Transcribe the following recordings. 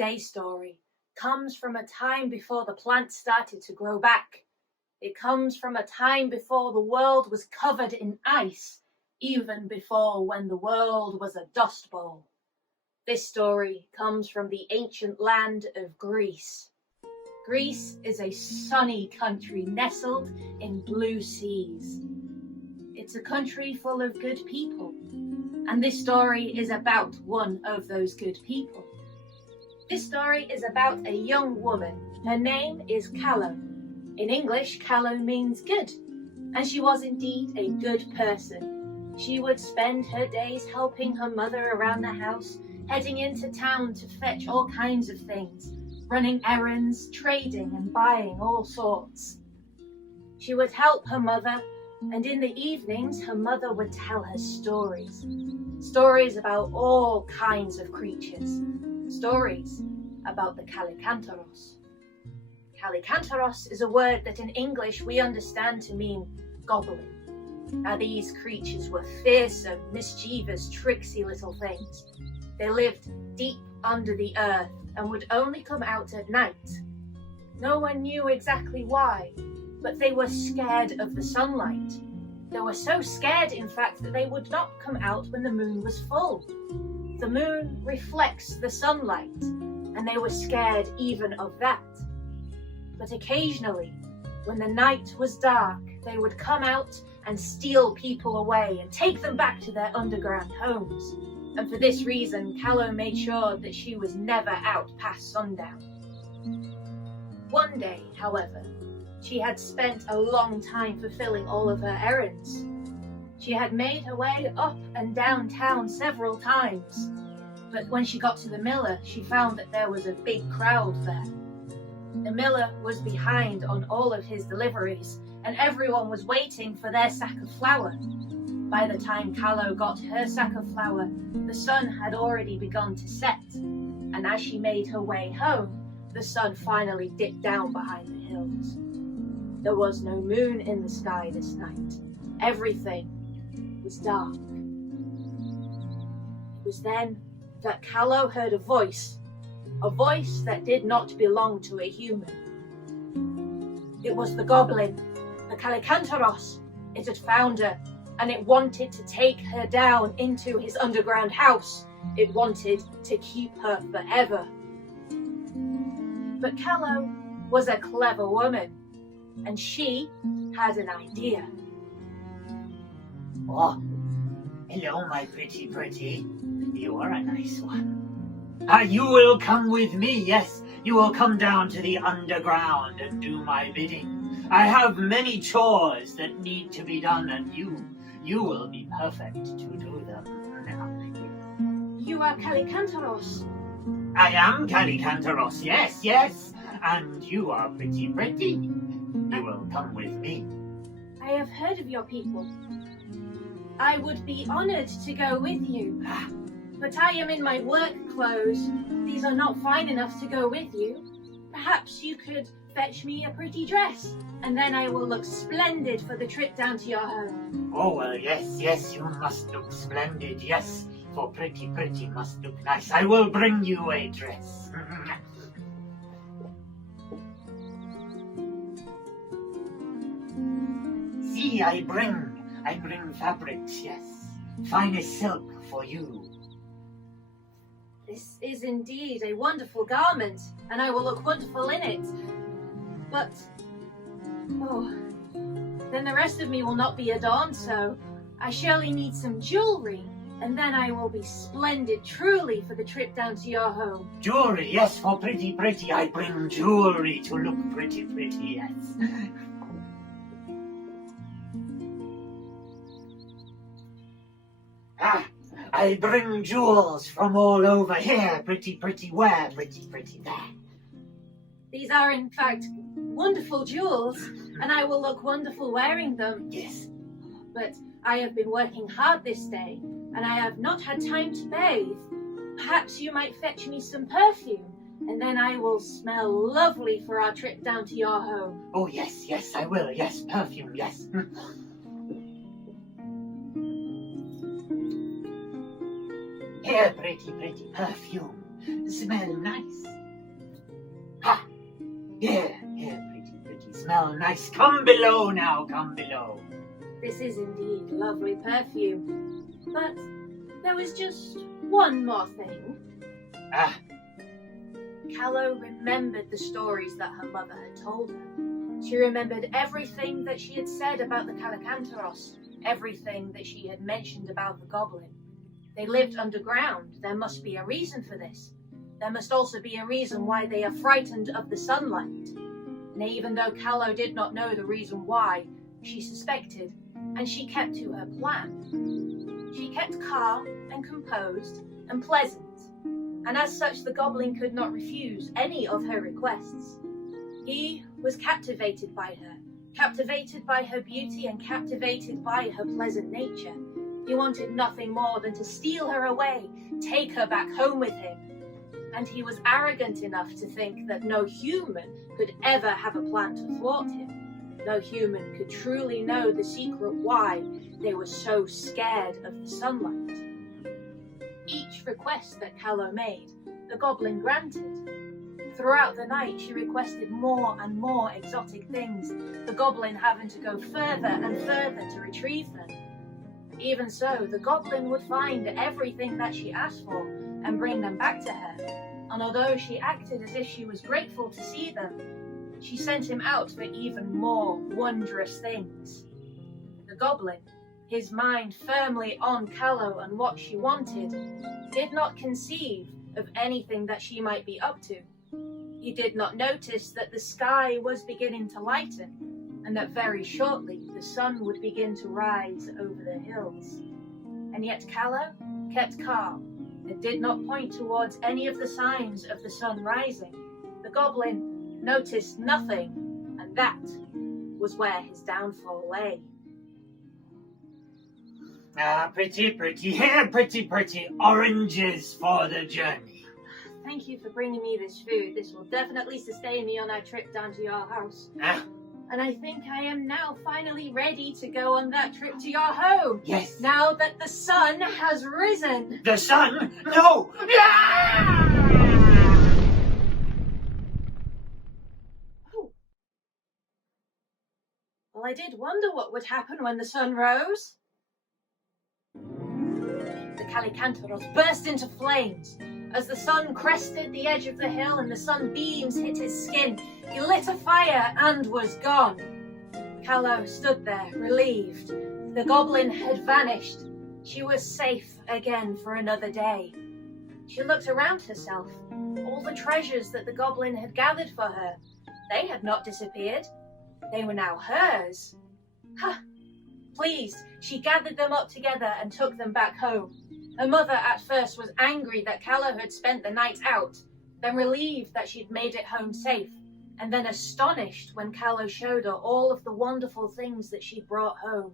today's story comes from a time before the plants started to grow back. It comes from a time before the world was covered in ice, even before when the world was a dust bowl. This story comes from the ancient land of Greece. Greece is a sunny country nestled in blue seas. It's a country full of good people, and this story is about one of those good people. This story is about a young woman. Her name is Kallo. In English, Kallo means good, and she was indeed a good person. She would spend her days helping her mother around the house, heading into town to fetch all kinds of things, running errands, trading and buying all sorts. She would help her mother, and in the evenings her mother would tell her stories. Stories about all kinds of creatures. Stories about the Kallikantzeros. Kallikantzeros is a word that in English we understand to mean goblin. Now these creatures were fearsome, mischievous, tricksy little things. They lived deep under the earth and would only come out at night. No one knew exactly why, but they were scared of the sunlight. They were so scared, in fact, that they would not come out when the moon was full. The moon reflects the sunlight, and they were scared even of that. But occasionally, when the night was dark, they would come out and steal people away and take them back to their underground homes. And for this reason, Kallo made sure that she was never out past sundown. One day, however, she had spent a long time fulfilling all of her errands. She had made her way up and down town several times, but when she got to the miller, she found that there was a big crowd there. The miller was behind on all of his deliveries, and everyone was waiting for their sack of flour. By the time Kallo got her sack of flour, the sun had already begun to set, and as she made her way home, the sun finally dipped down behind the hills. There was no moon in the sky this night. Everything was dark. It was then that Kallo heard a voice that did not belong to a human. It was the goblin, the Kallikantzeros. It had found her, and it wanted to take her down into his underground house. It wanted to keep her forever. But Kallo was a clever woman, and she had an idea. Oh, hello, my pretty. You are a nice one. You will come with me, yes. You will come down to the underground and do my bidding. I have many chores that need to be done, and you will be perfect to do them. You are Kallikantzeros. I am Kallikantzeros, yes. And you are pretty. You will come with me. I have heard of your people. I would be honored to go with you. But I am in my work clothes. These are not fine enough to go with you. Perhaps you could fetch me a pretty dress, and then I will look splendid for the trip down to your home. Oh, well, yes, you must look splendid, yes. For pretty must look nice. I will bring you a dress. See, I bring fabrics, yes. Finest silk for you. This is indeed a wonderful garment, and I will look wonderful in it. But, then the rest of me will not be adorned so. I surely need some jewelry, and then I will be splendid truly for the trip down to your home. Jewelry, yes, for pretty. I bring jewelry to look pretty, yes. I bring jewels from all over here. Pretty, where? Pretty, there. These are, in fact, wonderful jewels, and I will look wonderful wearing them. Yes. But I have been working hard this day, and I have not had time to bathe. Perhaps you might fetch me some perfume, and then I will smell lovely for our trip down to your home. Oh, yes, I will. Yes, perfume, yes. Here, pretty perfume. Smell nice. Ha! Here, pretty, smell nice. Come below now, come below. This is indeed lovely perfume. But there was just one more thing. Ah, Callow remembered the stories that her mother had told her. She remembered everything that she had said about the Kallikantzeros, everything that she had mentioned about the goblin. They lived underground. There must be a reason for this. There must also be a reason why they are frightened of the sunlight. And even though Callow did not know the reason why, she suspected, and she kept to her plan. She kept calm and composed and pleasant, and as such the goblin could not refuse any of her requests. He was captivated by her beauty and captivated by her pleasant nature. He wanted nothing more than to steal her away, take her back home with him. And he was arrogant enough to think that no human could ever have a plan to thwart him. No human could truly know the secret why they were so scared of the sunlight. Each request that Callow made, the goblin granted. Throughout the night, she requested more and more exotic things, the goblin having to go further and further to retrieve them. Even so, the goblin would find everything that she asked for and bring them back to her. And although she acted as if she was grateful to see them, she sent him out for even more wondrous things. The goblin, his mind firmly on Callow and what she wanted, did not conceive of anything that she might be up to. He did not notice that the sky was beginning to lighten, and that very shortly the sun would begin to rise over the hills. And yet Callow kept calm and did not point towards any of the signs of the sun rising. The goblin noticed nothing, and that was where his downfall lay. Ah, pretty, here, pretty, oranges for the journey. Thank you for bringing me this food. This will definitely sustain me on our trip down to your house. Ah, And I think I am now finally ready to go on that trip to your home. yes. Now that the sun has risen. The sun? No! Ah! Oh. Well, I did wonder what would happen when the sun rose. The Kallikantzeros burst into flames. As the sun crested the edge of the hill and the sunbeams hit his skin, he lit a fire and was gone. Callow stood there, relieved. The goblin had vanished. She was safe again for another day. She looked around herself. All the treasures that the goblin had gathered for her, they had not disappeared. They were now hers. Ha! Pleased, she gathered them up together and took them back home. Her mother at first was angry that Callow had spent the night out, then relieved that she'd made it home safe, and then astonished when Callow showed her all of the wonderful things that she'd brought home.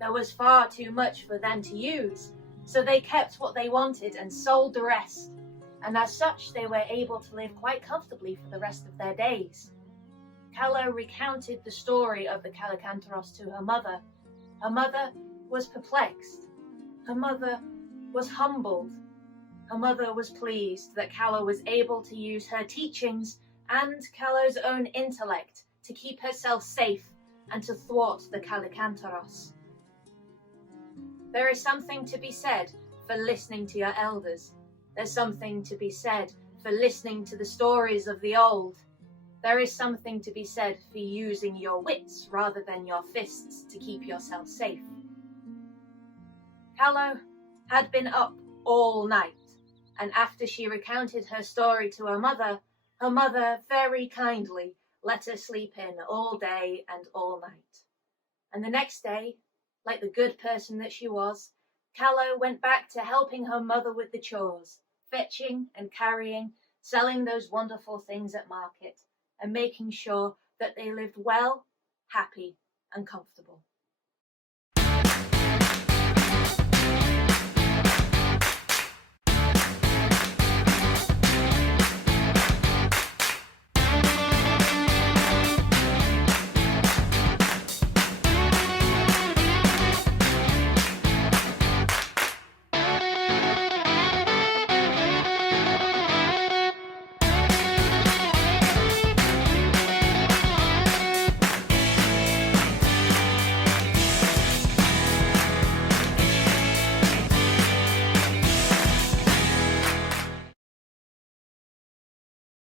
There was far too much for them to use, so they kept what they wanted and sold the rest, and as such they were able to live quite comfortably for the rest of their days. Callow recounted the story of the Kallikantzeros to her mother. Her mother was perplexed. Her mother was humbled. Her mother was pleased that Callow was able to use her teachings and Callow's own intellect to keep herself safe and to thwart the Kallikantzeros. There is something to be said for listening to your elders. There's something to be said for listening to the stories of the old. There is something to be said for using your wits rather than your fists to keep yourself safe. Callow had been up all night, and after she recounted her story to her mother very kindly let her sleep in all day and all night. And the next day, like the good person that she was, Callow went back to helping her mother with the chores, fetching and carrying, selling those wonderful things at market, and making sure that they lived well, happy, and comfortable.